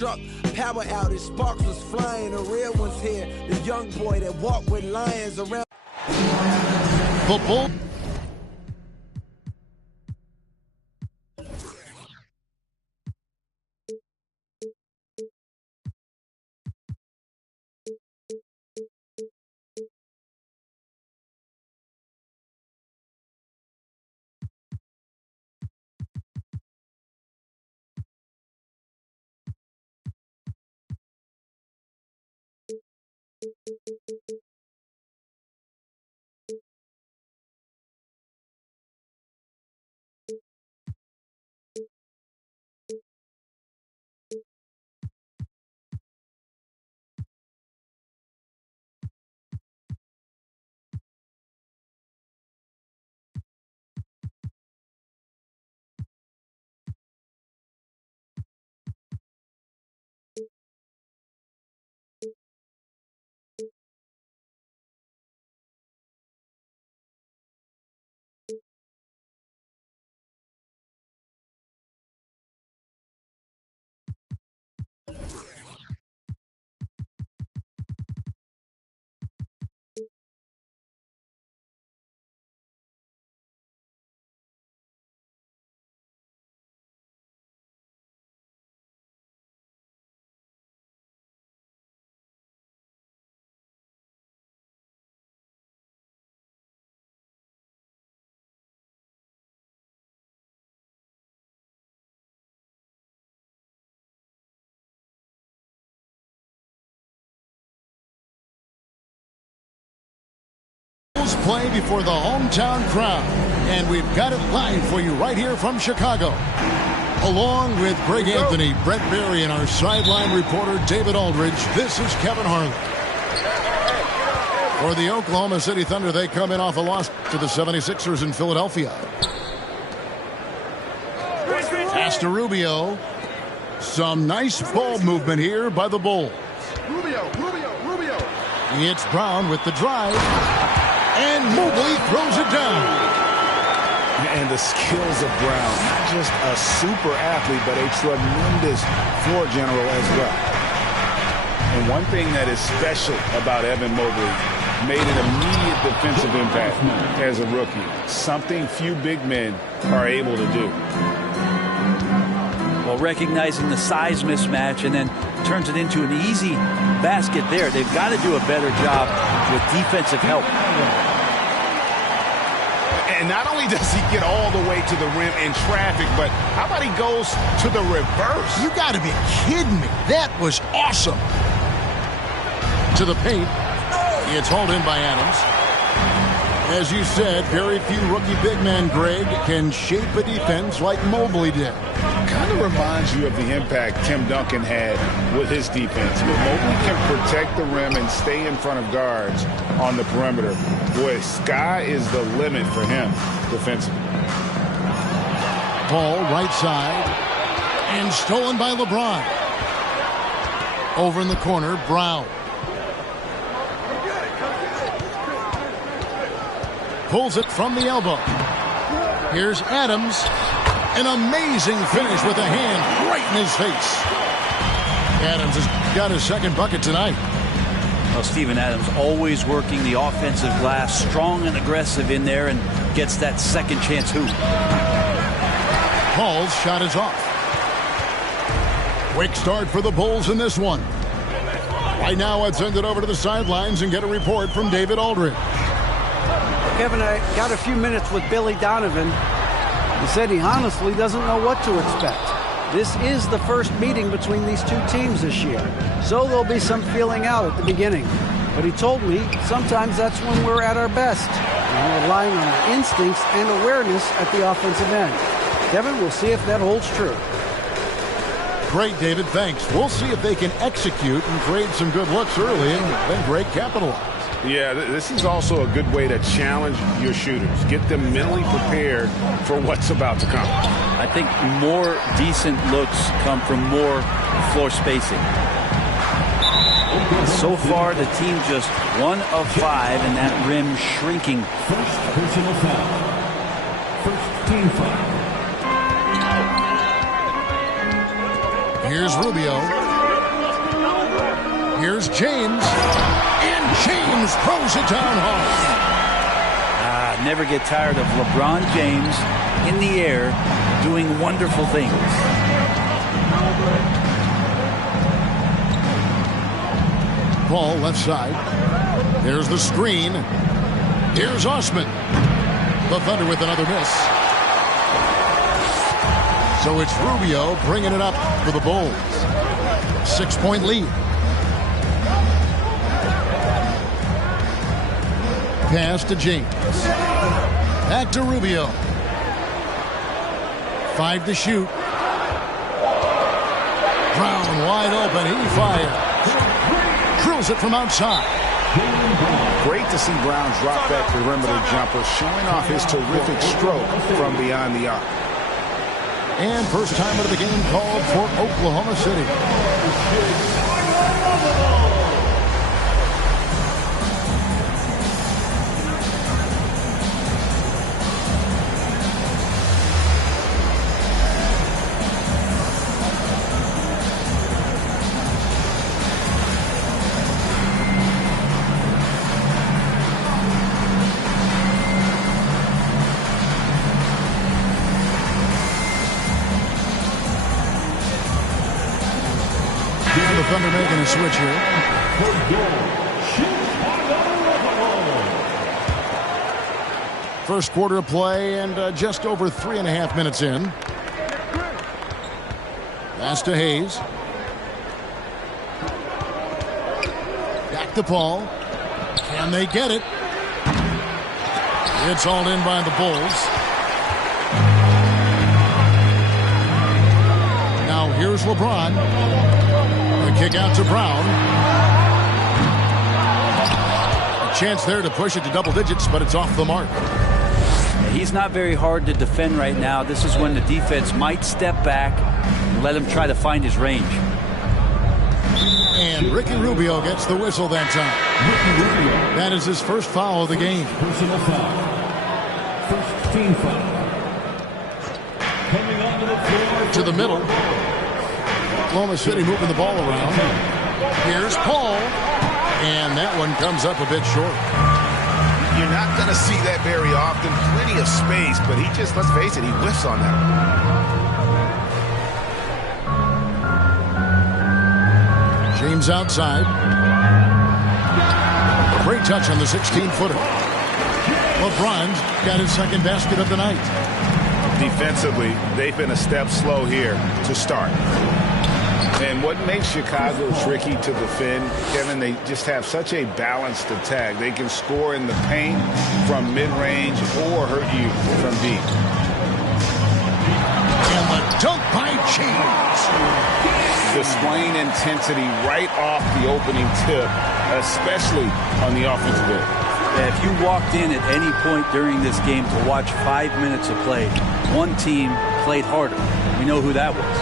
Power outage, sparks was flying, the real one's here. The young boy that walked with lions around. Football. Play before the hometown crowd, and we've got it live for you right here from Chicago, along with Greg Anthony, Brett Berry, and our sideline reporter David Aldridge. This is Kevin Harlan. For the Oklahoma City Thunder, they come in off a loss to the 76ers in Philadelphia. Pass to Rubio. Some nice ball movement here by the Bulls. Rubio. It's Brown with the drive. And Mobley throws it down. And the skills of Brown, not just a super athlete, but a tremendous floor general as well. And one thing that is special about Evan Mobley, made an immediate defensive impact as a rookie. Something few big men are able to do. Well, recognizing the size mismatch and then turns it into an easy basket there. They've got to do a better job with defensive help. And not only does he get all the way to the rim in traffic, but how about he goes to the reverse? You got to be kidding me. That was awesome. To the paint. It's hauled in by Adams. As you said, very few rookie big men, Greg, can shape a defense like Mobley did. Kind of reminds you of the impact Tim Duncan had with his defense. But Mobley can protect the rim and stay in front of guards on the perimeter. Boy, sky is the limit for him defensively. Ball right side. And stolen by LeBron. Over in the corner, Brown. Pulls it from the elbow. Here's Adams. An amazing finish with a hand right in his face. Adams has got his second bucket tonight. Well, Steven Adams always working the offensive glass, strong and aggressive in there, and gets that second chance hoop. Paul's shot is off. Quick start for the Bulls in this one. Right now, I'd send it over to the sidelines and get a report from David Aldridge. Kevin, I got a few minutes with Billy Donovan. He said he honestly doesn't know what to expect. This is the first meeting between these two teams this year, so there'll be some feeling out at the beginning. But he told me sometimes that's when we're at our best, and we're relying on our instincts and awareness at the offensive end. Kevin, we'll see if that holds true. Great, David, thanks. We'll see if they can execute and create some good looks early, and then Greg capitalize. Yeah, this is also a good way to challenge your shooters. Get them mentally prepared for what's about to come. I think more decent looks come from more floor spacing. So far, the team just 1 of 5, and that rim shrinking. First personal foul. First team foul. Here's Rubio. Here's James. And James throws it down hard. Never get tired of LeBron James in the air doing wonderful things. Ball left side. There's the screen. Here's Osman. The Thunder with another miss. So it's Rubio bringing it up for the Bulls. 6-point lead. Pass to James. Back to Rubio. 5 to shoot. Brown wide open. He fires. Drills it from outside. Great to see Brown drop that perimeter jumper, showing off his terrific stroke from beyond the arc. And first time of the game called for Oklahoma City. The Thunder making a switch here. First quarter of play and just over 3.5 minutes in. Pass to Hayes. Back to Paul. Can they get it? It's hauled in by the Bulls. Now here's LeBron. The kick out to Brown. A chance there to push it to double digits, but it's off the mark. He's not very hard to defend right now. This is when the defense might step back and let him try to find his range. And Ricky Rubio gets the whistle that time. That is his first foul of the game. Personal foul. First team foul. Coming onto the floor to the middle. Oklahoma City moving the ball around. Here's Paul. And that one comes up a bit short. You're not going to see that very often. Plenty of space, but he just, let's face it, he whiffs on that one. James outside. Great touch on the 16-footer. LeBron's got his second basket of the night. Defensively, they've been a step slow here to start. And what makes Chicago tricky to defend, Kevin, they just have such a balanced attack. They can score in the paint from mid-range or hurt you from deep. And the dunk by James. Displaying intensity right off the opening tip, especially on the offensive end. If you walked in at any point during this game to watch 5 minutes of play, one team played harder. We know who that was.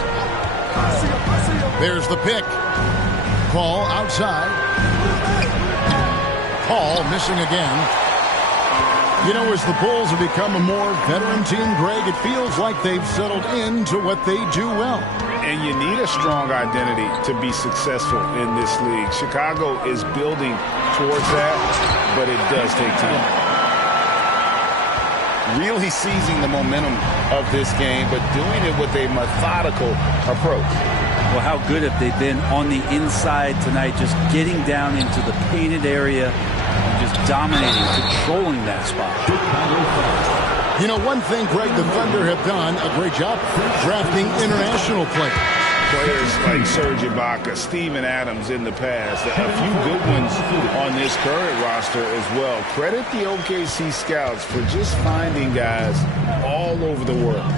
There's the pick. Paul outside. Paul missing again. You know, as the Bulls have become a more veteran team, Greg, it feels like they've settled into what they do well. And you need a strong identity to be successful in this league. Chicago is building towards that, but it does take time. Really seizing the momentum of this game, but doing it with a methodical approach. Well, how good have they been on the inside tonight, just getting down into the painted area and just dominating, controlling that spot. You know, one thing, Greg, the Thunder have done a great job drafting international players. Players like Serge Ibaka, Steven Adams in the past. A few good ones on this current roster as well. Credit the OKC scouts for just finding guys all over the world.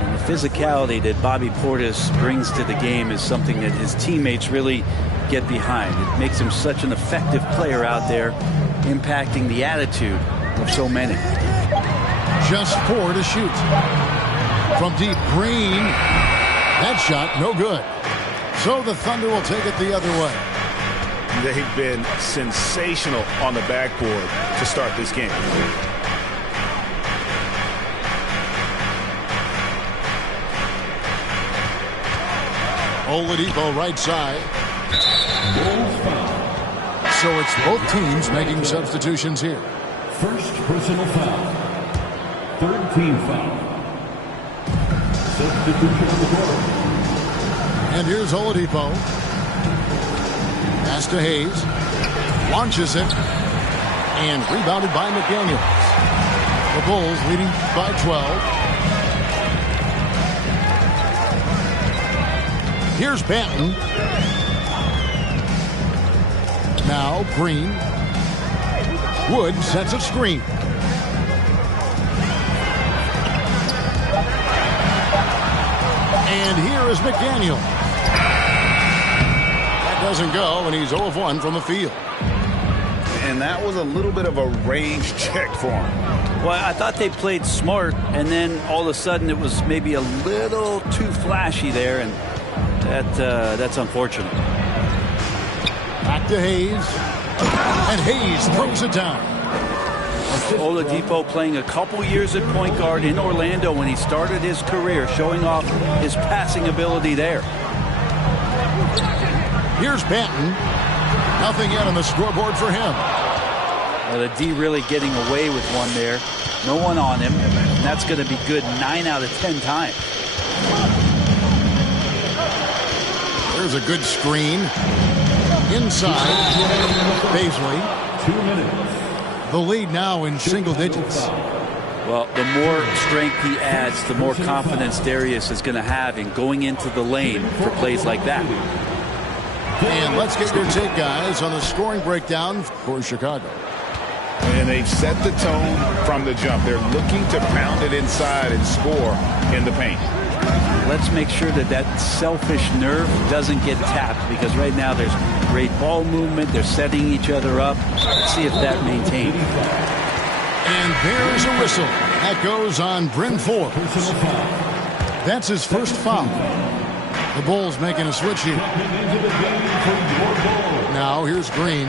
And the physicality that Bobby Portis brings to the game is something that his teammates really get behind. It makes him such an effective player out there, impacting the attitude of so many. Just 4 to shoot. From deep, Green. That shot, no good. So the Thunder will take it the other way. They've been sensational on the backboard to start this game. Oladipo right side. Bulls foul. So it's both teams making substitutions here. First personal foul. Third team foul. Substitution on the board. And here's Oladipo. Pass to Hayes. Launches it. And rebounded by McDaniels. The Bulls leading by 12. Here's Banton. Now Green. Wood sets a screen. And here is McDaniel. That doesn't go, and he's 0 of 1 from the field. And that was a little bit of a range check for him. Well, I thought they played smart, and then all of a sudden it was maybe a little too flashy there, and that's unfortunate. Back to Hayes. And Hayes throws it down. Oladipo playing a couple years at point guard in Orlando when he started his career, showing off his passing ability there. Here's Banton. Nothing yet on the scoreboard for him. Well, the D really getting away with one there. No one on him. And that's going to be good 9 out of 10 times. There's a good screen. Inside. Baisley. 2 minutes. The lead now in single digits. Well, the more strength he adds, the more confidence Darius is going to have in going into the lane for plays like that. And let's get your take, guys, on the scoring breakdown for Chicago. And they've set the tone from the jump. They're looking to pound it inside and score in the paint. Let's make sure that that selfish nerve doesn't get tapped, because right now there's great ball movement. They're setting each other up. Let's see if that maintains. And there's a whistle. That goes on Bryn Forbes. That's his first foul. The Bulls making a switch here. Now here's Green.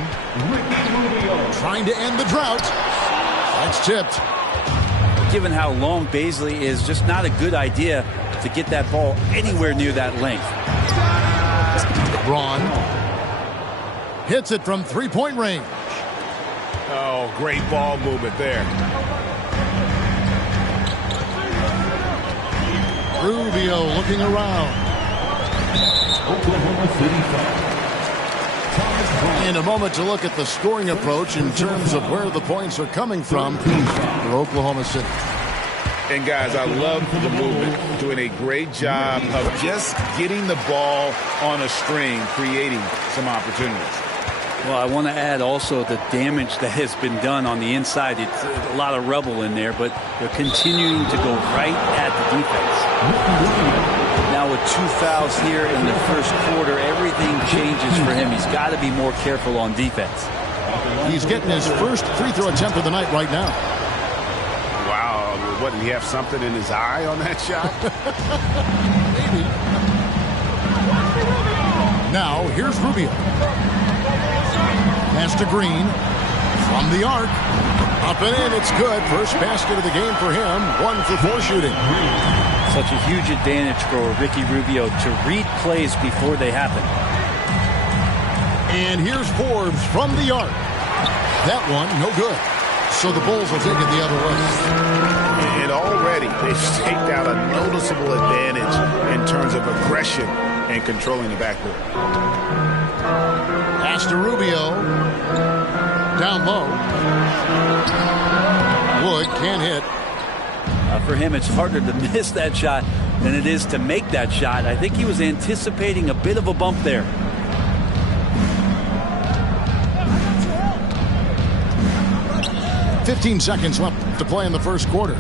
Trying to end the drought. That's tipped. Given how long Baisley is, just not a good idea to get that ball anywhere near that length. Braun hits it from three-point range. Oh, great ball movement there. Rubio looking around. Oklahoma City foul. And a moment to look at the scoring approach in terms of where the points are coming from for Oklahoma City. And guys, I love the movement, doing a great job of just getting the ball on a string, creating some opportunities. Well, I want to add also the damage that has been done on the inside. It's a lot of rubble in there, but they're continuing to go right at the defense. Now with 2 fouls here in the first quarter, everything changes for him. He's got to be more careful on defense. He's getting his first free throw attempt of the night right now. Wow, what, did he have something in his eye on that shot? Maybe. Now, here's Rubio. Pass to Green. From the arc. Up and in, it's good. First basket of the game for him. 1 for 4 shooting. Such a huge advantage for Ricky Rubio to read plays before they happen. And here's Forbes from the arc. That one, no good. So the Bulls will take it the other way. And already they've staked out a noticeable advantage in terms of aggression and controlling the backcourt. Pass to Rubio. Down low. Wood can't hit. For him, it's harder to miss that shot than it is to make that shot. I think he was anticipating a bit of a bump there. .15 seconds left to play in the first quarter.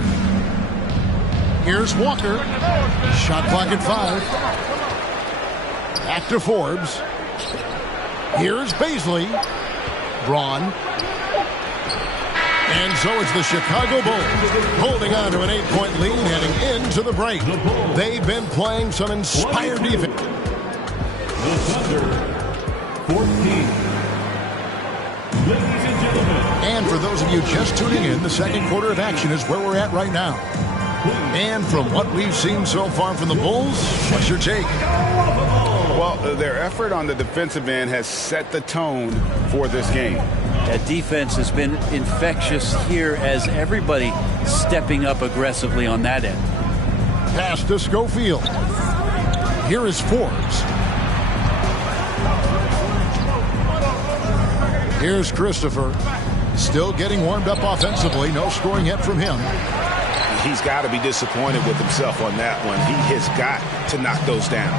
Here's Walker. Shot clock at 5. Back to Forbes. Here's Baisley. Braun. And so it's the Chicago Bulls holding on to an 8-point lead heading into the break. They've been playing some inspired defense. The Thunder, 14. Ladies and gentlemen. And for those of you just tuning in, the second quarter of action is where we're at right now. And from what we've seen so far from the Bulls, what's your take? Well, their effort on the defensive end has set the tone for this game. That defense has been infectious here as everybody stepping up aggressively on that end. Pass to Schofield. Here is Forbes. Here's Christopher. Still getting warmed up offensively. No scoring yet from him. He's got to be disappointed with himself on that one. He has got to knock those down.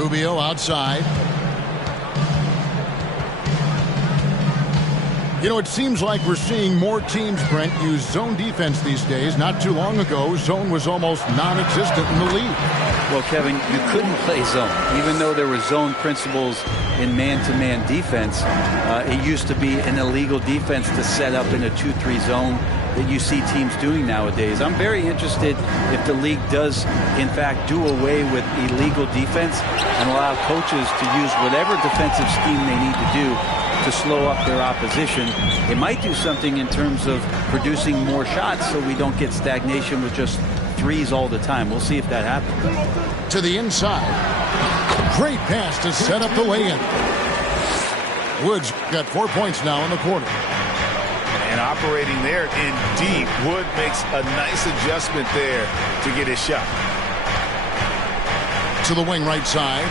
Rubio outside. You know, it seems like we're seeing more teams, Brent, use zone defense these days. Not too long ago, zone was almost non-existent in the league. Well, Kevin, you couldn't play zone. Even though there were zone principles in man-to-man defense, it used to be an illegal defense to set up in a 2-3 zone that you see teams doing nowadays. I'm very interested if the league does, in fact, do away with illegal defense and allow coaches to use whatever defensive scheme they need to do to slow up their opposition. It might do something in terms of producing more shots so we don't get stagnation with just threes all the time. We'll see if that happens. To the inside. Great pass to set up the lay-in. Woods got 4 points now in the quarter. And operating there in deep, Wood makes a nice adjustment there to get his shot. To the wing right side.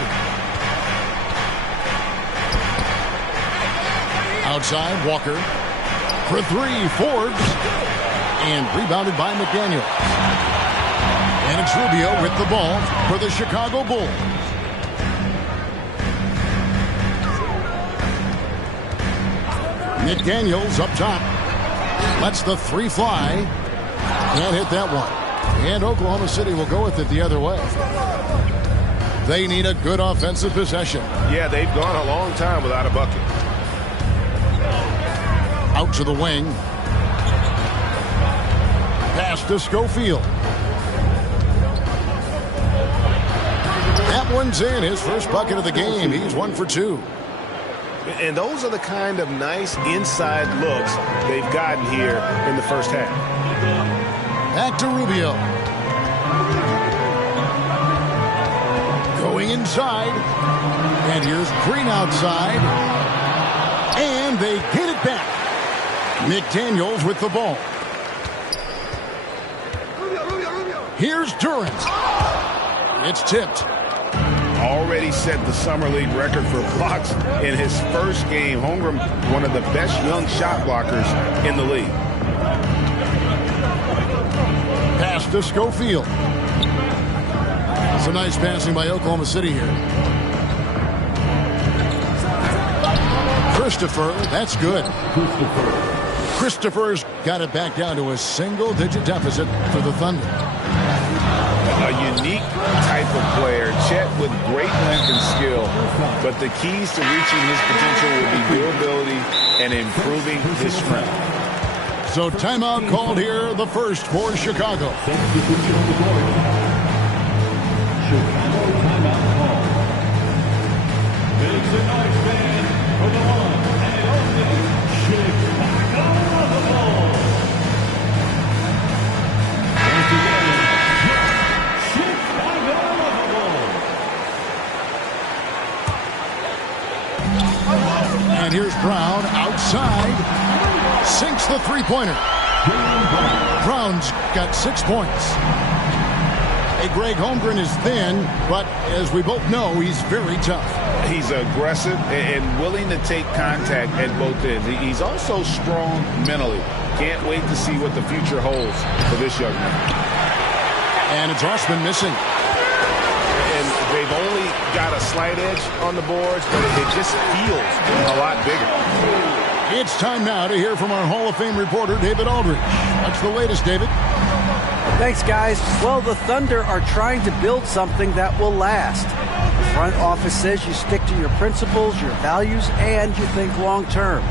Outside, Walker. For three, Forbes. And rebounded by McDaniel. And it's Rubio with the ball for the Chicago Bulls. McDaniels up top. Lets the three fly. Can't hit that one. And Oklahoma City will go with it the other way. They need a good offensive possession. Yeah, they've gone a long time without a bucket. Out to the wing. Pass to Schofield. That one's in. His first bucket of the game. He's 1 for 2. And those are the kind of nice inside looks they've gotten here in the first half. Back to Rubio. Going inside. And here's Green outside. And they get it back. McDaniels with the ball. Here's Durant. It's tipped. Already set the Summer League record for blocks in his first game. Holmgren, one of the best young shot blockers in the league. Pass to Schofield. Some nice passing by Oklahoma City here. Christopher, that's good. Christopher's got it back down to a single-digit deficit for the Thunder. A unique type of player, Chet with great length and skill, but the keys to reaching his potential will be durability and improving his strength. So timeout called here, the first for Chicago. And here's Brown outside. Sinks the three-pointer. Brown's got 6 points. Hey, Greg, Holmgren is thin, but as we both know, he's very tough. He's aggressive and willing to take contact at both ends. He's also strong mentally. Can't wait to see what the future holds for this young man. And it's Osman missing. And they've only got a slight edge on the boards, but it just feels a lot bigger. It's time now to hear from our Hall of Fame reporter, David Aldridge. What's the latest, David? Thanks, guys. Well, the Thunder are trying to build something that will last. The front office says you stick to your principles, your values, and you think long term.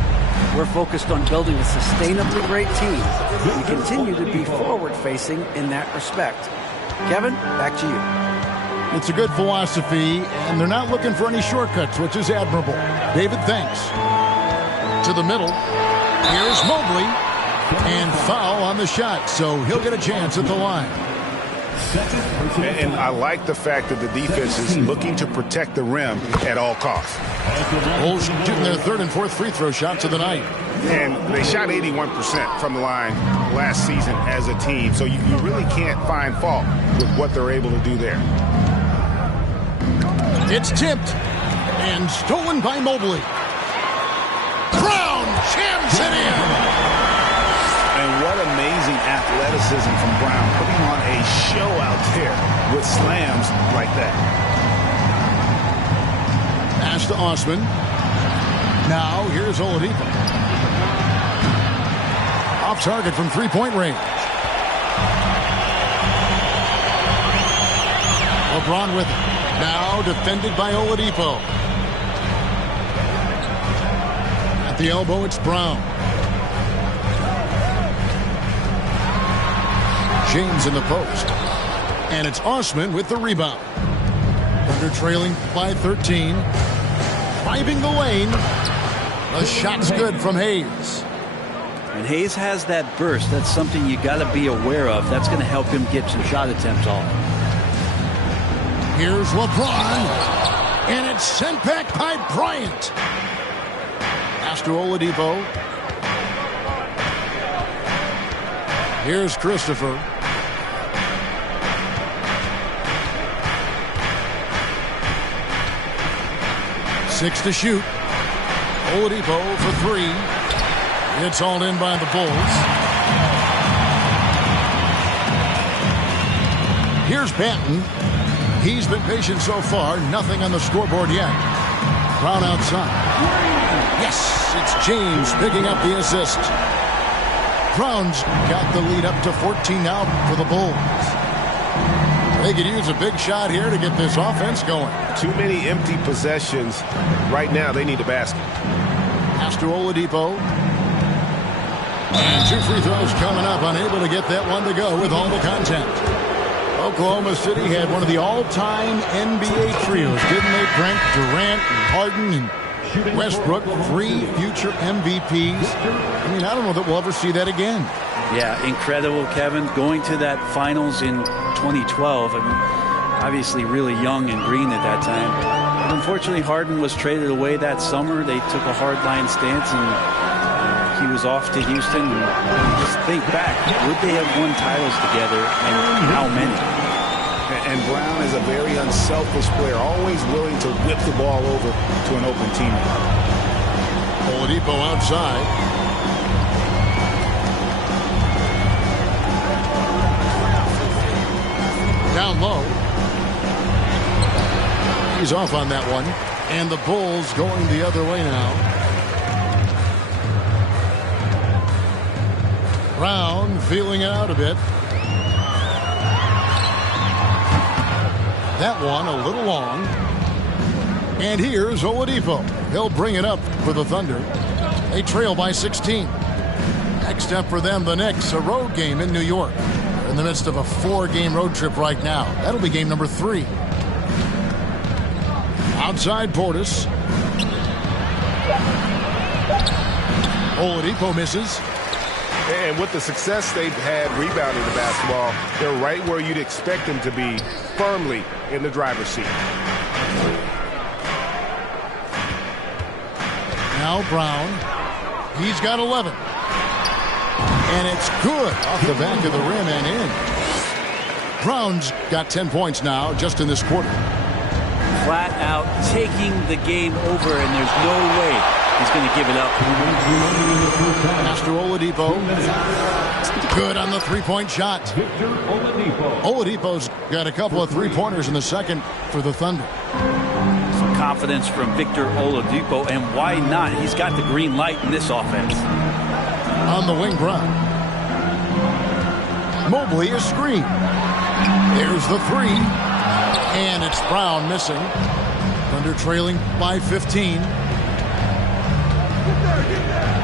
We're focused on building a sustainably great team. We continue to be forward-facing in that respect. Kevin, back to you. It's a good philosophy, and they're not looking for any shortcuts, which is admirable. David, thanks. To the middle. Here's Mobley. And foul on the shot, so he'll get a chance at the line. And I like the fact that the defense is looking to protect the rim at all costs. Bulls shooting their third and fourth free throw shots of the night. And they shot 81% from the line last season as a team, so you really can't find fault with what they're able to do there. It's tipped and stolen by Mobley. Brown jams it in. And what amazing athleticism from Brown, putting on a show out there with slams like that. Pass to Osman. Now here's Oladipo. Off target from three-point range. LeBron with it. Now defended by Oladipo. At the elbow, it's Brown. James in the post. And it's Osman with the rebound. Thunder trailing by 13. Driving the lane. The shot's good from Hayes. And Hayes has that burst. That's something you got to be aware of. That's going to help him get some shot attempts off. Here's LeBron. And it's sent back by Bryant. Pass to Oladipo. Here's Christopher. Six to shoot. Oladipo for three. It's all in by the Bulls. Here's Banton. He's been patient so far. Nothing on the scoreboard yet. Brown outside. Yes, it's James picking up the assist. Brown's got the lead up to 14 now for the Bulls. They could use a big shot here to get this offense going. Too many empty possessions. Right now, they need a basket. Pass to Oladipo. And two free throws coming up. Unable to get that one to go with all the contact. Oklahoma City had one of the all-time NBA trios, didn't they, Brent? Durant, and Harden, and Westbrook, three future MVPs. I mean, I don't know that we'll ever see that again. Yeah, incredible, Kevin. Going to that finals in 2012. I mean, obviously really young and green at that time. But unfortunately, Harden was traded away that summer. They took a hard-line stance, and he was off to Houston. And just think back, would they have won titles together, and how many? And Brown is a very unselfish player, always willing to whip the ball over to an open teammate. Oladipo outside. Down low. He's off on that one. And the Bulls going the other way now. Brown feeling it out a bit. That one a little long. And here's Oladipo. He'll bring it up for the Thunder. They trail by 16. Next up for them, the Knicks, a road game in New York. In the midst of a 4-game road trip right now. That'll be game number 3. Outside Portis. Oladipo misses. And with the success they've had rebounding the basketball, they're right where you'd expect them to be, firmly in the driver's seat. Now Brown. He's got 11. And it's good off the back of the rim and in. Brown's got 10 points now just in this quarter. Flat out taking the game over, and there's no way he's going to give it up. Pass to Oladipo. Good on the three-point shot. Oladipo's got a couple of three-pointers in the second for the Thunder. Some confidence from Victor Oladipo, and why not? He's got the green light in this offense. On the wing, Brown. Mobley a screen. There's the three. And it's Brown missing. Thunder trailing by 15.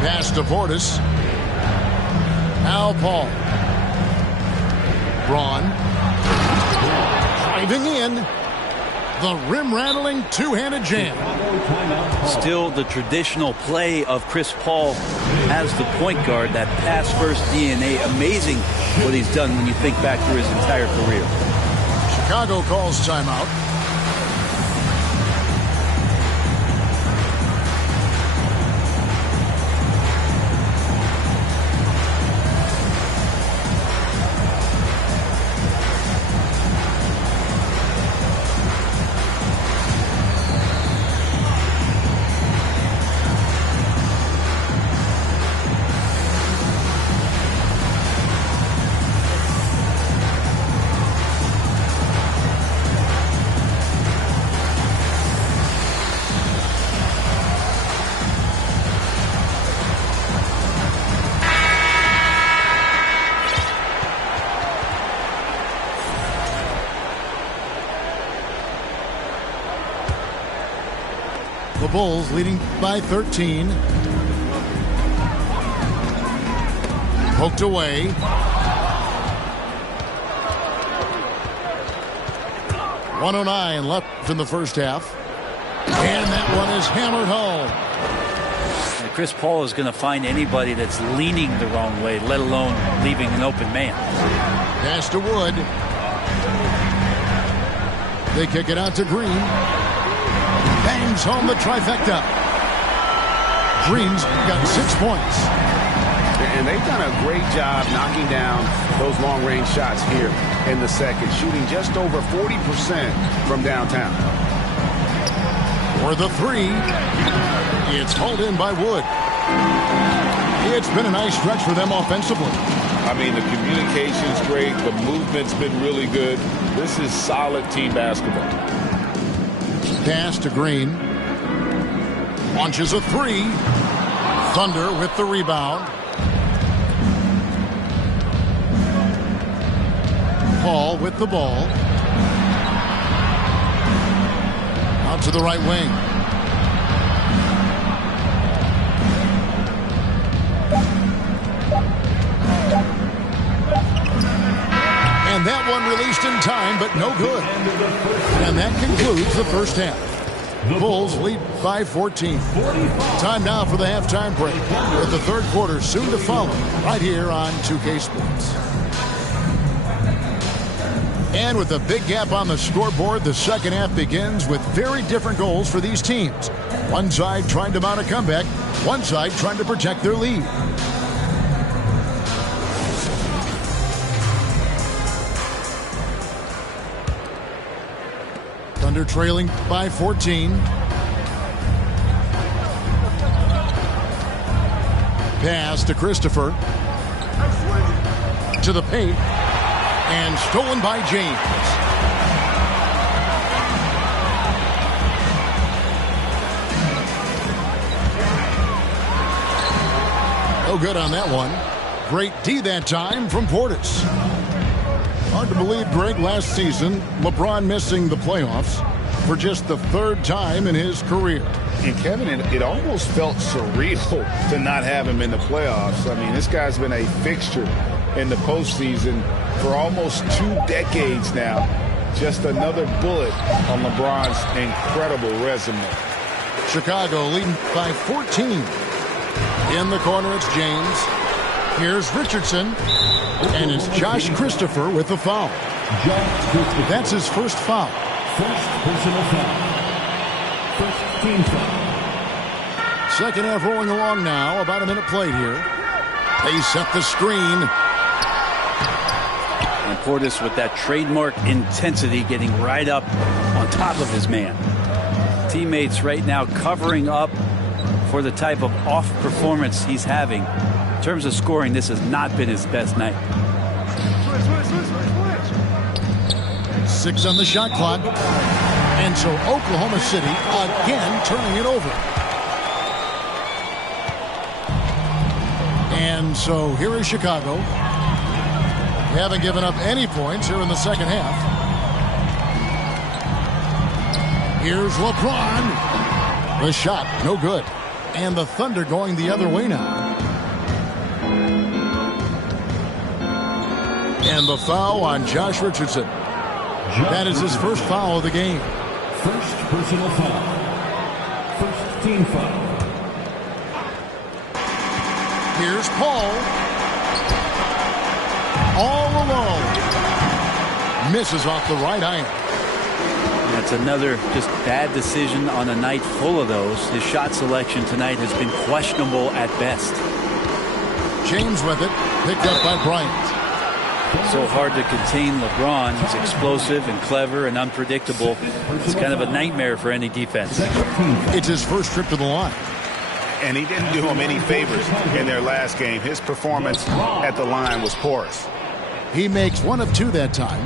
Pass to Portis. Now Paul. Braun. Driving in. The rim-rattling two-handed jam. Still the traditional play of Chris Paul as the point guard, that pass-first DNA. Amazing what he's done when you think back through his entire career. Chicago calls timeout. The Bulls leading by 13. Poked away. .109 left in the first half. And that one is hammered home. And Chris Paul is going to find anybody that's leaning the wrong way, let alone leaving an open man. Pass to Wood. They kick it out to Green. Bangs home the trifecta. Green's got 6 points. And they've done a great job knocking down those long-range shots here in the second, shooting just over 40% from downtown. For the three, it's hauled in by Wood. It's been a nice stretch for them offensively. I mean, the communication's great. The movement's been really good. This is solid team basketball. Pass to Green. Launches a three. Thunder with the rebound. Paul with the ball. Out to the right wing. And that one released in time, but no good. And that concludes the first half. The Bulls lead by 14. Time now for the halftime break, with the third quarter soon to follow, right here on 2K Sports. And with a big gap on the scoreboard, the second half begins with very different goals for these teams. One side trying to mount a comeback, one side trying to protect their lead. Thunder trailing by 14. Pass to Christopher. To the paint. And stolen by James. No good on that one. Great D that time from Portis. Hard to believe, Greg, last season, LeBron missing the playoffs for just the third time in his career. And Kevin, it almost felt surreal to not have him in the playoffs. I mean, this guy's been a fixture in the postseason for almost 2 decades now. Just another bullet on LeBron's incredible resume. Chicago leading by 14. In the corner, it's James. Here's Richardson. And it's Josh Christopher with the foul. That's his first foul. First personal foul. First team foul. Second half rolling along now. About a minute played here. They set the screen. And Portis with that trademark intensity, getting right up on top of his man. Teammates right now covering up for the type of off performance he's having. In terms of scoring, this has not been his best night. 6 on the shot clock. And so Oklahoma City again turning it over. And so here is Chicago. They haven't given up any points here in the second half. Here's LeBron. The shot, no good. And the Thunder going the other way now. And the foul on Josh Richardson. That is his first foul of the game. First personal foul. First team foul. Here's Paul. All alone. Misses off the right iron. That's another just bad decision on a night full of those. His shot selection tonight has been questionable at best. James with it. Picked up by Bryant. So hard to contain LeBron. He's explosive and clever and unpredictable. It's kind of a nightmare for any defense. It's his first trip to the line. And he didn't do him any favors in their last game. His performance at the line was porous. He makes 1 of 2 that time.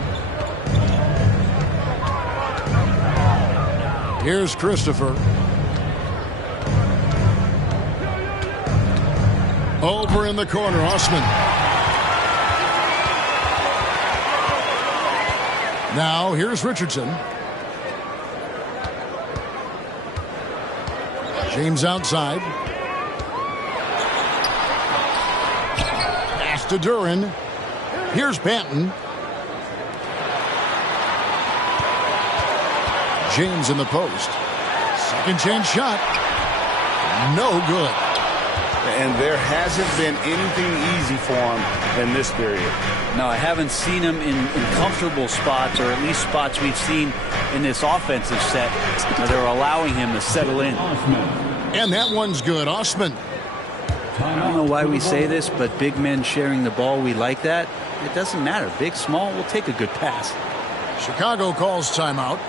Here's Christopher. Over in the corner, Osman. Now, here's Richardson. James outside. Pass to Duran. Here's Banton. James in the post. Second chance shot. No good. And there hasn't been anything easy for him in this period. No, I haven't seen him in comfortable spots, or at least spots we've seen in this offensive set where they're allowing him to settle in. And that one's good. Osman. I don't know why we say this, but big men sharing the ball, we like that. It doesn't matter. Big, small, we'll take a good pass. Chicago calls timeout.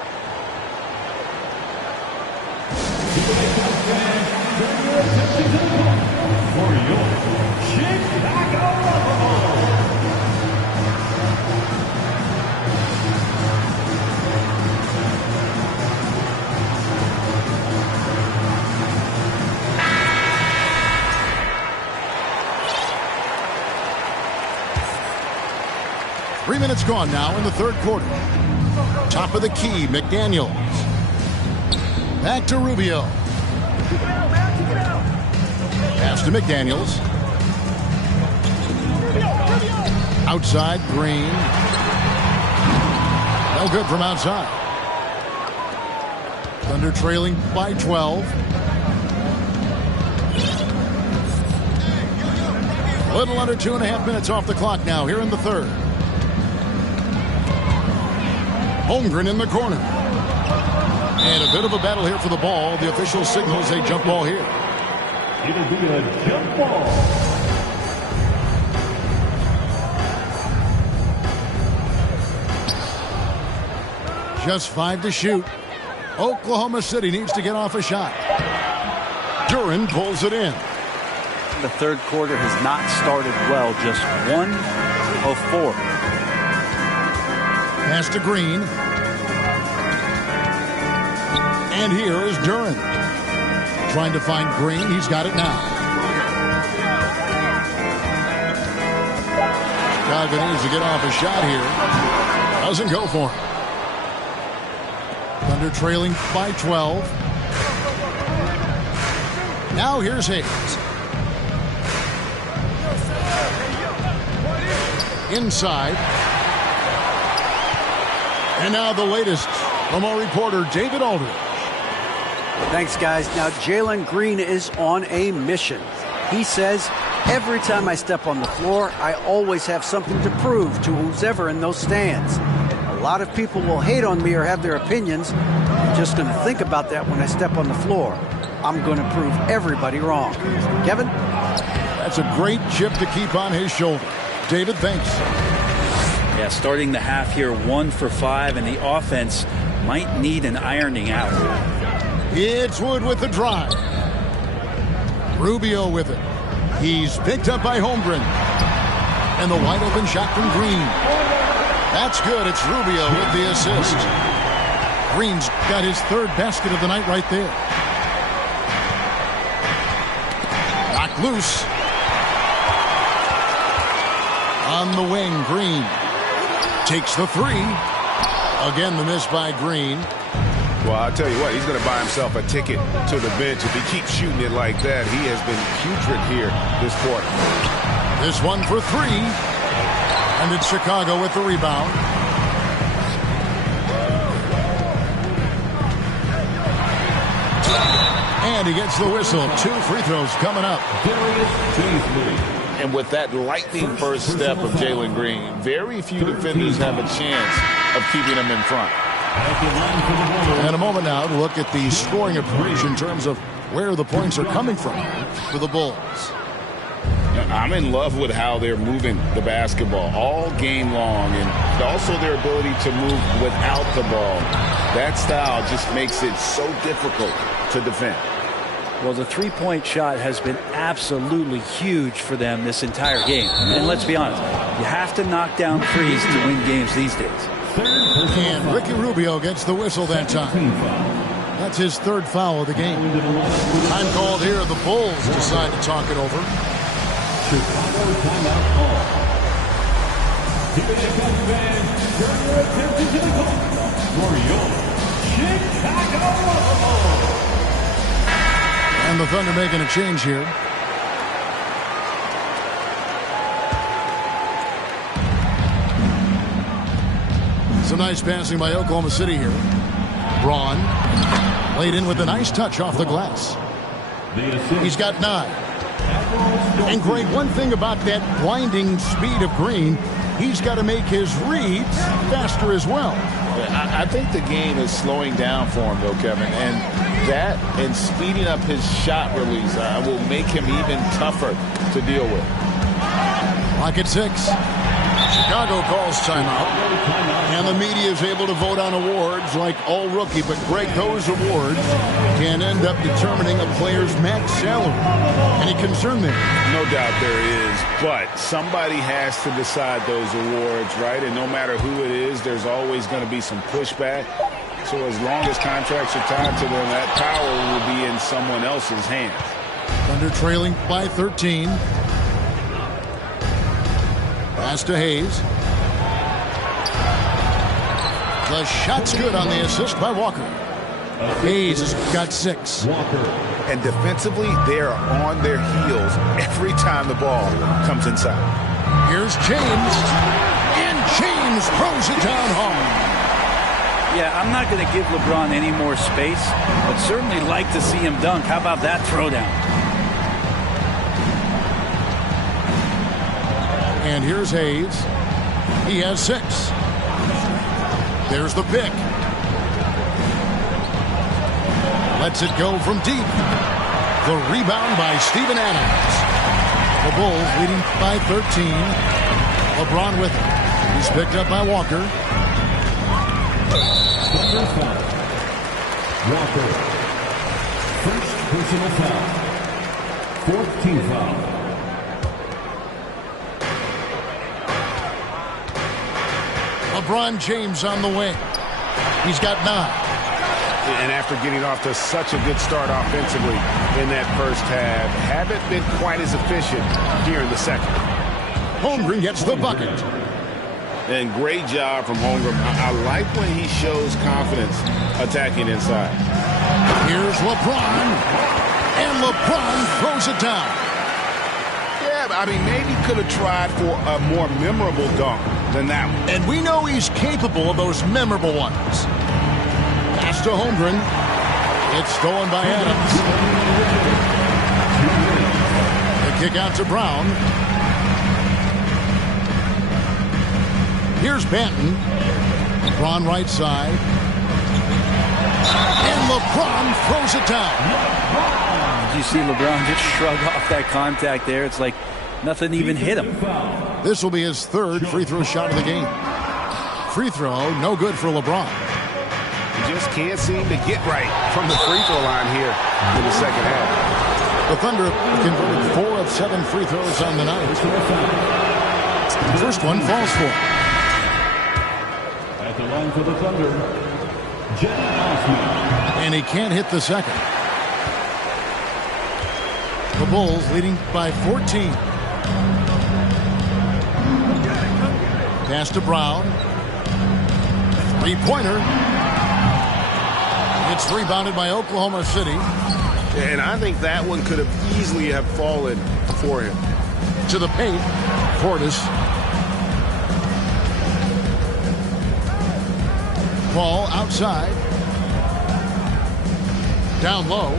For your Chicago Bulls. 3 minutes gone now in the third quarter. Top of the key, McDaniels. Back to Rubio. Pass to McDaniels. Outside, Green. No good from outside. Thunder trailing by 12. A little under 2.5 minutes off the clock now here in the third. Holmgren in the corner. And a bit of a battle here for the ball. The official signals a jump ball here. It'll be a jump ball. Just 5 to shoot. Oklahoma City needs to get off a shot. Duran pulls it in. The third quarter has not started well. Just 1 of 4. Pass to Green. And here is Duran. Trying to find Green. He's got it now. Chicago needs to get off a shot here. Doesn't go for him. Thunder trailing by 12. Now here's Hayes. Inside. And now the latest from our reporter, David Aldridge. Thanks, guys. Now, Jalen Green is on a mission. He says, every time I step on the floor, I always have something to prove to who's ever in those stands. A lot of people will hate on me or have their opinions. I'm just going to think about that when I step on the floor. I'm going to prove everybody wrong. Kevin? That's a great chip to keep on his shoulder. David, thanks. Yeah, starting the half here 1 for 5, and the offense might need an ironing out. It's Wood with the drive. Rubio with it. He's picked up by Holmgren. And the wide open shot from Green. That's good. It's Rubio with the assist. Green's got his third basket of the night right there. Knocked loose. On the wing, Green takes the 3. Again, the miss by Green. Well, I'll tell you what, he's going to buy himself a ticket to the bench. If he keeps shooting it like that, he has been putrid here this quarter. This one for 3. And it's Chicago with the rebound. And he gets the whistle. 2 free throws coming up. And with that lightning first step of Jalen Green, very few defenders have a chance of keeping him in front. And a moment now to look at the scoring approach in terms of where the points are coming from for the Bulls. I'm in love with how they're moving the basketball all game long, and also their ability to move without the ball. That style just makes it so difficult to defend. Well, the three-point shot has been absolutely huge for them this entire game. And let's be honest, you have to knock down threes to win games these days. And Ricky Rubio gets the whistle that time. That's his 3rd foul of the game. Time called here. The Bulls decide to talk it over. Chicago timeout call. Here they come, fans. Turn your attention to the call for your Chicago. And the Thunder making a change here. Some nice passing by Oklahoma City here. Braun laid in with a nice touch off the glass. He's got 9. And Greg, one thing about that blinding speed of Green, he's got to make his reads faster as well. I think the game is slowing down for him, though, Kevin. And that and speeding up his shot release will make him even tougher to deal with. Clock at 6. Chicago calls timeout. And the media is able to vote on awards like all rookie. But, Greg, those awards can end up determining a player's max salary. Any concern there? No doubt there is. But somebody has to decide those awards, right? And no matter who it is, there's always going to be some pushback. So as long as contracts are tied to them, that power will be in someone else's hands. Thunder trailing by 13. Pass to Hayes. The shot's good on the assist by Walker. Hayes has got 6. And defensively, they are on their heels every time the ball comes inside. Here's James. And James throws it down home. Yeah, I'm not going to give LeBron any more space, but certainly like to see him dunk. How about that throwdown? And here's Hayes. He has 6. There's the pick. Lets it go from deep. The rebound by Steven Adams. The Bulls leading by 13. LeBron with it. He's picked up by Walker. Walker. First personal foul. 14th foul. LeBron James on the wing. He's got 9. And after getting off to such a good start offensively in that first half, haven't been quite as efficient here in the second. Holmgren gets the bucket. And great job from Holmgren. I like when he shows confidence attacking inside. Here's LeBron. And LeBron throws it down. Yeah, I mean, maybe could have tried for a more memorable dunk than that one. And we know he's capable of those memorable ones. Pass to Holmgren. It's stolen by Adams. The kick out to Brown. Here's Banton. LeBron right side. And LeBron throws it down. Did you see LeBron just shrug off that contact there? It's like nothing even hit him. This will be his 3rd free throw shot of the game. Free throw, no good for LeBron. He just can't seem to get right from the free throw line here in the second half. The Thunder converted 4 of 7 free throws on the night. The first one falls for him. At the line for the Thunder, Jenny Osman. And he can't hit the second. The Bulls leading by 14. Pass to Brown. 3-pointer. It's rebounded by Oklahoma City. And I think that one could have easily have fallen for him. To the paint. Portis. Ball outside. Down low.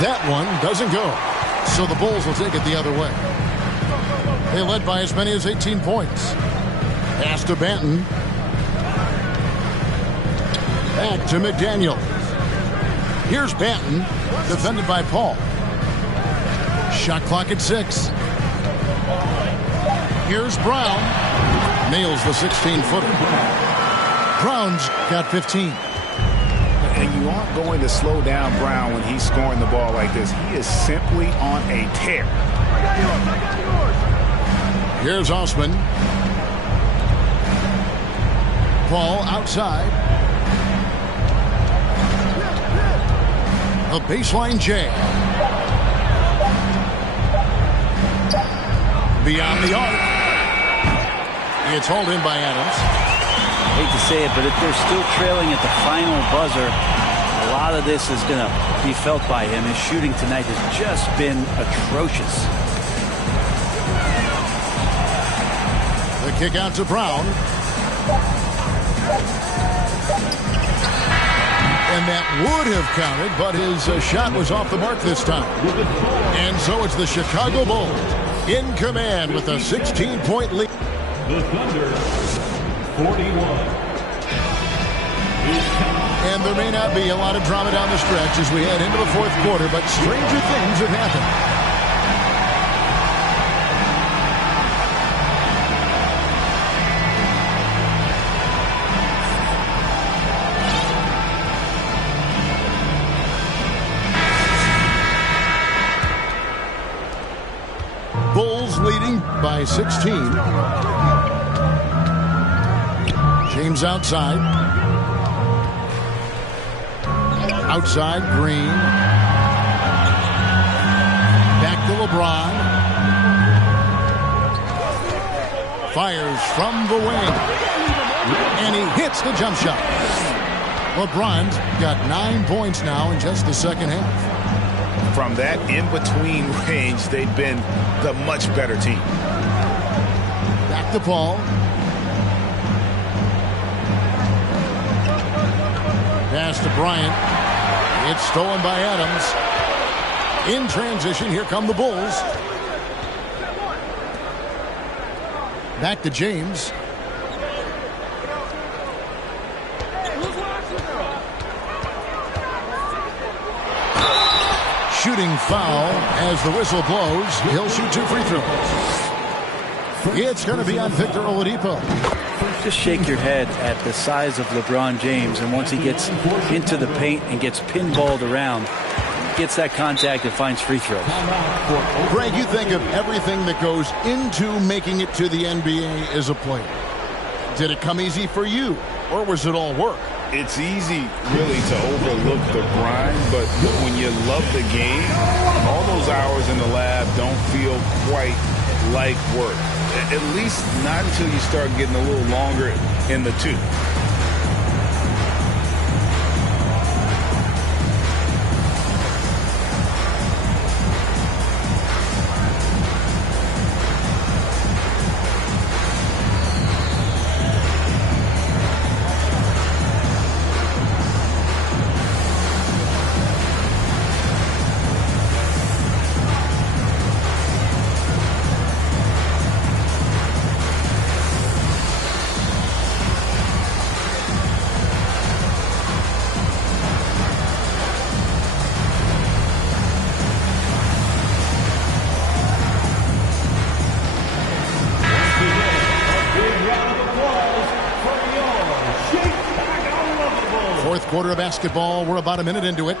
That one doesn't go. So the Bulls will take it the other way. They led by as many as 18 points. Pass to Banton. Back to McDaniel. Here's Banton, defended by Paul. Shot clock at 6. Here's Brown. Nails the 16-footer. Brown's got 15. And you aren't going to slow down Brown when he's scoring the ball like this. He is simply on a tear. Here's Osman. Paul outside. A baseline J. Beyond the arc. It's hauled in by Adams. Hate to say it, but if they're still trailing at the final buzzer, a lot of this is going to be felt by him. His shooting tonight has just been atrocious. The kick out to Brown. And that would have counted, but his shot was off the mark this time. And so it's the Chicago Bulls in command with a 16-point lead. The Thunder, 41. And there may not be a lot of drama down the stretch as we head into the fourth quarter, but stranger things have happened. Bulls leading by 16. James outside. Outside, Green. Back to LeBron. Fires from the wing. And he hits the jump shot. LeBron's got 9 points now in just the second half. From that in-between range, they've been the much better team. Back to Paul. Pass to Bryant. It's stolen by Adams. In transition, here come the Bulls. Back to James. Shooting foul as the whistle blows. He'll shoot 2 free throws. It's going to be on Victor Oladipo. Just shake your head at the size of LeBron James, and once he gets into the paint and gets pinballed around, gets that contact and finds free throws. Greg, you think of everything that goes into making it to the NBA as a player. Did it come easy for you, or was it all work? It's easy, really, to overlook the grind, but when you love the game, all those hours in the lab don't feel quite like work. At least not until you start getting a little longer in the tooth. Quarter of basketball. We're about a minute into it.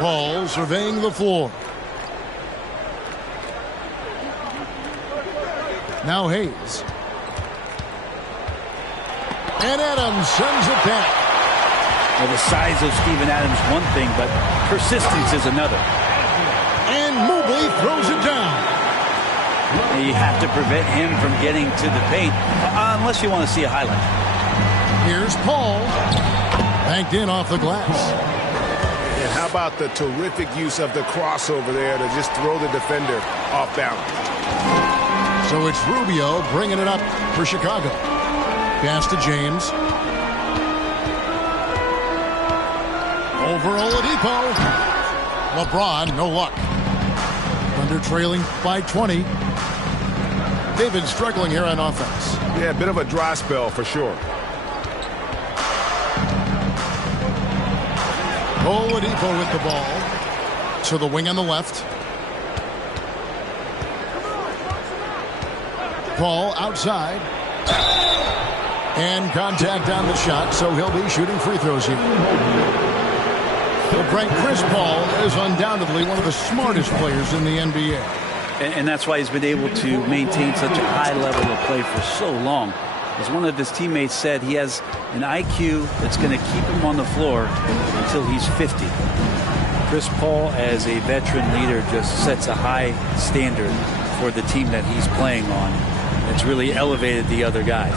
Ball surveying the floor. Now Hayes. And Adams sends it back. Well, the size of Steven Adams one thing, but persistence is another. And Mobley throws it down. You have to prevent him from getting to the paint, unless you want to see a highlight. Here's Paul. Banked in off the glass. And how about the terrific use of the crossover there to just throw the defender off balance. So it's Rubio bringing it up for Chicago. Pass to James. Over Oladipo. LeBron, no luck. Thunder trailing by 20. David struggling here on offense. Yeah, a bit of a dry spell for sure. Oladipo with the ball. To the wing on the left. Paul outside. And contact on the shot, so he'll be shooting free throws here. Well, Frank, Chris Paul is undoubtedly one of the smartest players in the NBA. And that's why he's been able to maintain such a high level of play for so long. As one of his teammates said, he has an IQ that's going to keep him on the floor until he's 50. Chris Paul, as a veteran leader, just sets a high standard for the team that he's playing on. It's really elevated the other guys.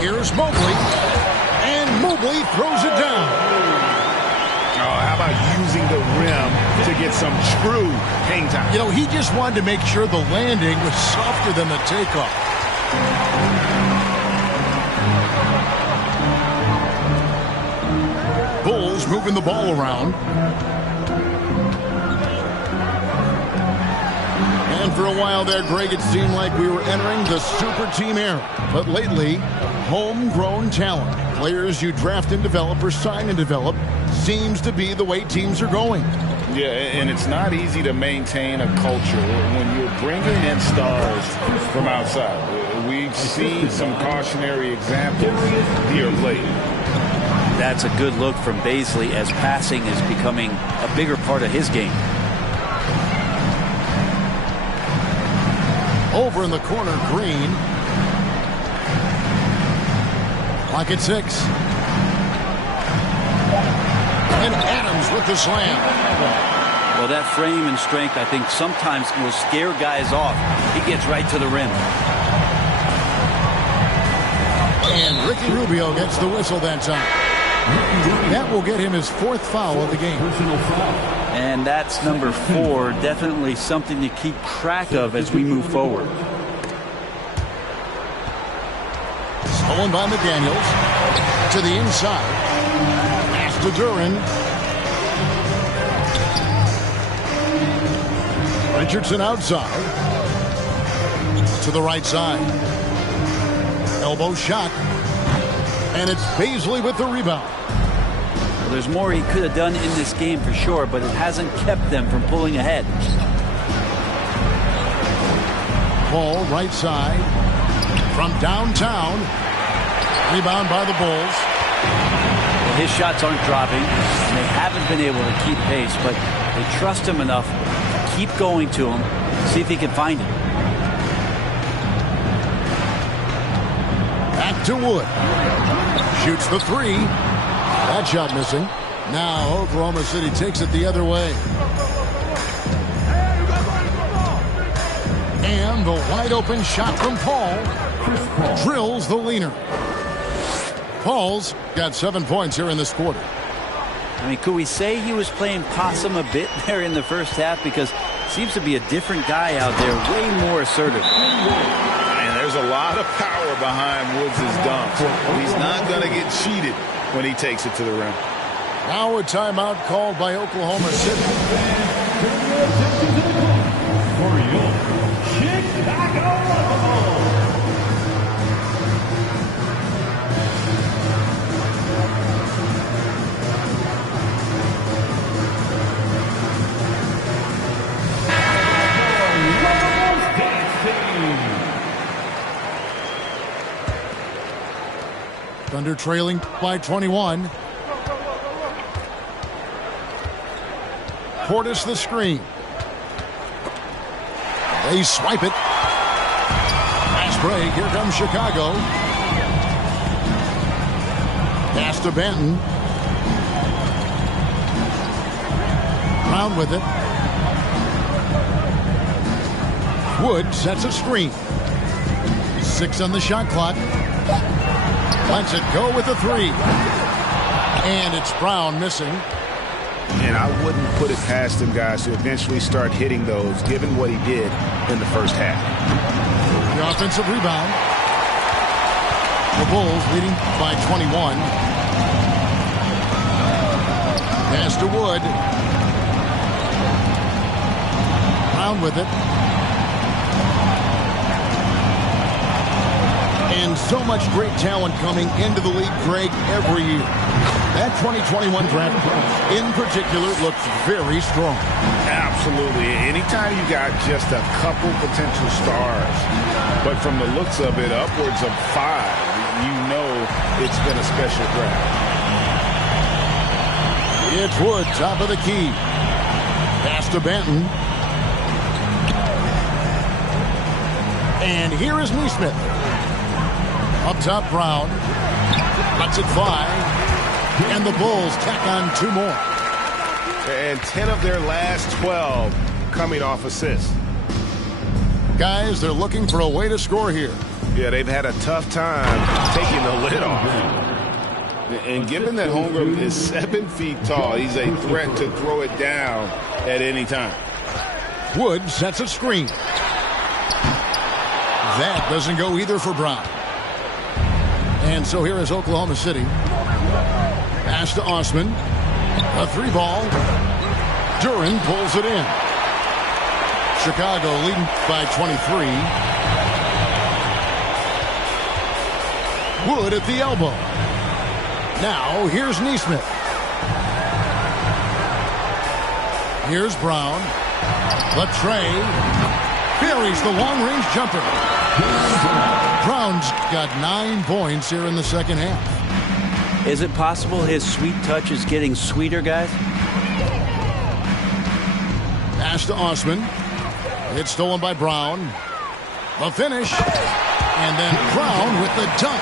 Here's Mobley, and Mobley throws it down. Oh, how about using the rim to get some true hang time? You know, he just wanted to make sure the landing was softer than the takeoff. Bulls moving the ball around. And for a while there, Greg, it seemed like we were entering the super team era. But lately, homegrown talent, players you draft and develop or sign and develop, seems to be the way teams are going. Yeah, and it's not easy to maintain a culture when you're bringing in stars from outside. We've seen some cautionary examples here lately. That's a good look from Baisley as passing is becoming a bigger part of his game. Over in the corner, Green. Clock at 6. And Adams with the slam. Well, that frame and strength, I think, sometimes will scare guys off. He gets right to the rim. And Ricky Rubio gets the whistle that time. That will get him his 4th foul of the game. And that's number 4. Definitely something to keep track of as we move forward. Stolen by McDaniels. To the inside. Pass to Duran. Richardson outside. To the right side. Elbow shot. And it's Baisley with the rebound. Well, there's more he could have done in this game for sure, but it hasn't kept them from pulling ahead. Paul right side. From downtown. Rebound by the Bulls. Well, his shots aren't dropping, and they haven't been able to keep pace, but they trust him enough to keep going to him, see if he can find it. Back to Wood. Shoots the 3. That shot missing. Now Oklahoma City takes it the other way. And the wide open shot from Paul drills the leaner. Paul's got 7 points here in this quarter. I mean, could we say he was playing possum a bit there in the first half? Because seems to be a different guy out there, way more assertive. And there's a lot of power behind Woods' dunks. He's not going to get cheated when he takes it to the rim. Now a timeout called by Oklahoma City. For your Chicago Bulls. Thunder trailing by 21. Portis the screen. They swipe it. Fast break. Here comes Chicago. Pass to Benton. Brown with it. Wood sets a screen. 6 on the shot clock. Lets it go with a 3. And it's Brown missing. And I wouldn't put it past him, guys, to eventually start hitting those, given what he did in the first half. The offensive rebound. The Bulls leading by 21. Pass to Wood. Brown with it. And so much great talent coming into the league, Greg, every year. That 2021 draft in particular looks very strong. Absolutely. Anytime you got just a couple potential stars, but from the looks of it, upwards of 5, you know it's been a special draft. It's Wood, top of the key. Pass to Benton. And here is Neesmith. Up top, Brown. Lets it fly. And the Bulls tack on 2 more. And 10 of their last 12 coming off assists. Guys, they're looking for a way to score here. Yeah, they've had a tough time taking the lid off. And given that Holmgren is 7 feet tall, he's a threat to throw it down at any time. Wood sets a screen. That doesn't go either for Brown. And so here is Oklahoma City. Pass to Osman. A 3-ball. Duran pulls it in. Chicago leading by 23. Wood at the elbow. Now here's Neesmith. Here's Brown. Latre buries the long-range jumper. Brown's got 9 points here in the second half. Is it possible his sweet touch is getting sweeter, guys? Pass to Osman. It's stolen by Brown. The finish. And then Brown with the dunk.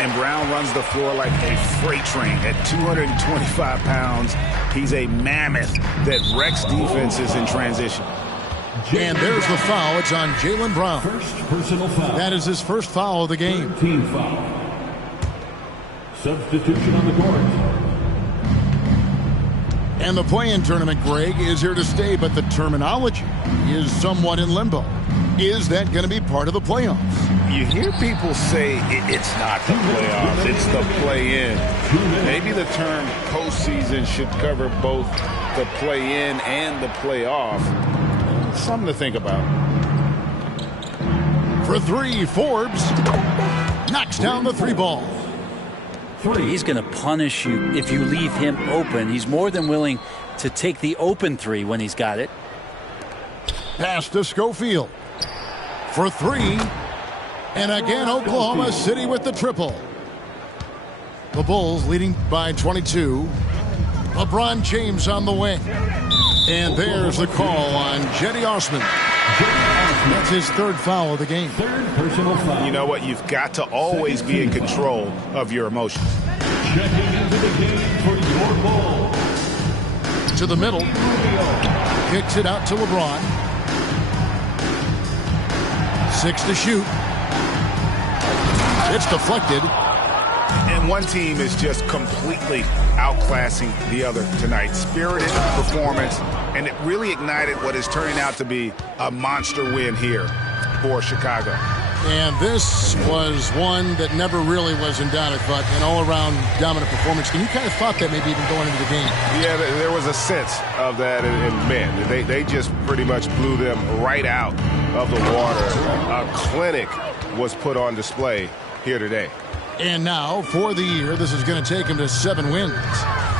And Brown runs the floor like a freight train. At 225 pounds, he's a mammoth that wrecks defenses in transition. And there's the foul. It's on Jaylen Brown. First personal foul. That is his first foul of the game. Team foul. Substitution on the court. And the play-in tournament, Greg, is here to stay, but the terminology is somewhat in limbo. Is that going to be part of the playoffs? You hear people say it's not the playoffs, it's the play-in. Maybe the term postseason should cover both the play-in and the playoff. Something to think about. For 3, Forbes knocks down the 3-ball. He's going to punish you if you leave him open. He's more than willing to take the open 3 when he's got it. Pass to Schofield. For 3. And again, Oklahoma City with the triple. The Bulls leading by 22. LeBron James on the wing. And there's the call on Cedi Osman. That's his 3rd foul of the game. Third personal foul. You know what? You've got to always be in control of your emotions. Checking into the game for your ball. To the middle. Kicks it out to LeBron. 6 to shoot. It's deflected. And one team is just completely outclassing the other tonight. Spirited performance, and it really ignited what is turning out to be a monster win here for Chicago. And this was one that never really was in doubt, I thought, an all-around dominant performance. And you kind of thought that maybe even going into the game. Yeah, there was a sense of that, and man, they just pretty much blew them right out of the water. A clinic was put on display here today. And now, for the year, this is going to take them to 7 wins.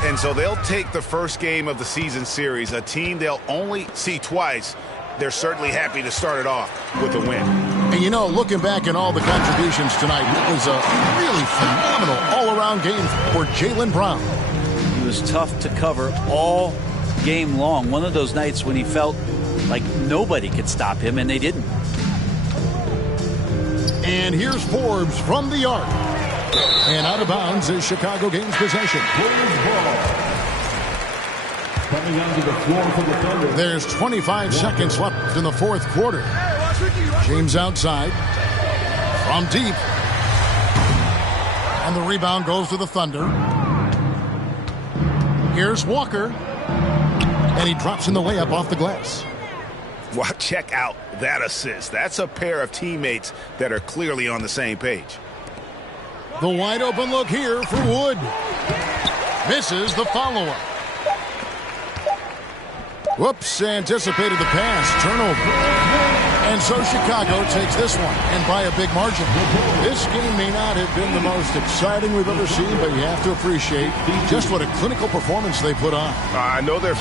And so they'll take the first game of the season series, a team they'll only see twice. They're certainly happy to start it off with a win. And you know, looking back at all the contributions tonight, it was a really phenomenal all-around game for Jaylen Brown. He was tough to cover all game long. One of those nights when he felt like nobody could stop him, and they didn't. And here's Forbes from the arc. And out of bounds is Chicago gains possession. Coming onto the floor for the Thunder. There's 25 seconds left in the 4th quarter. James outside. From deep. And the rebound goes to the Thunder. Here's Walker. And he drops in the layup off the glass. Well, check out that assist. That's a pair of teammates that are clearly on the same page. The wide open look here for Wood. Misses the follow-up. Whoops, anticipated the pass. Turnover. And so Chicago takes this one, and by a big margin. This game may not have been the most exciting we've ever seen, but you have to appreciate just what a clinical performance they put on. I know they're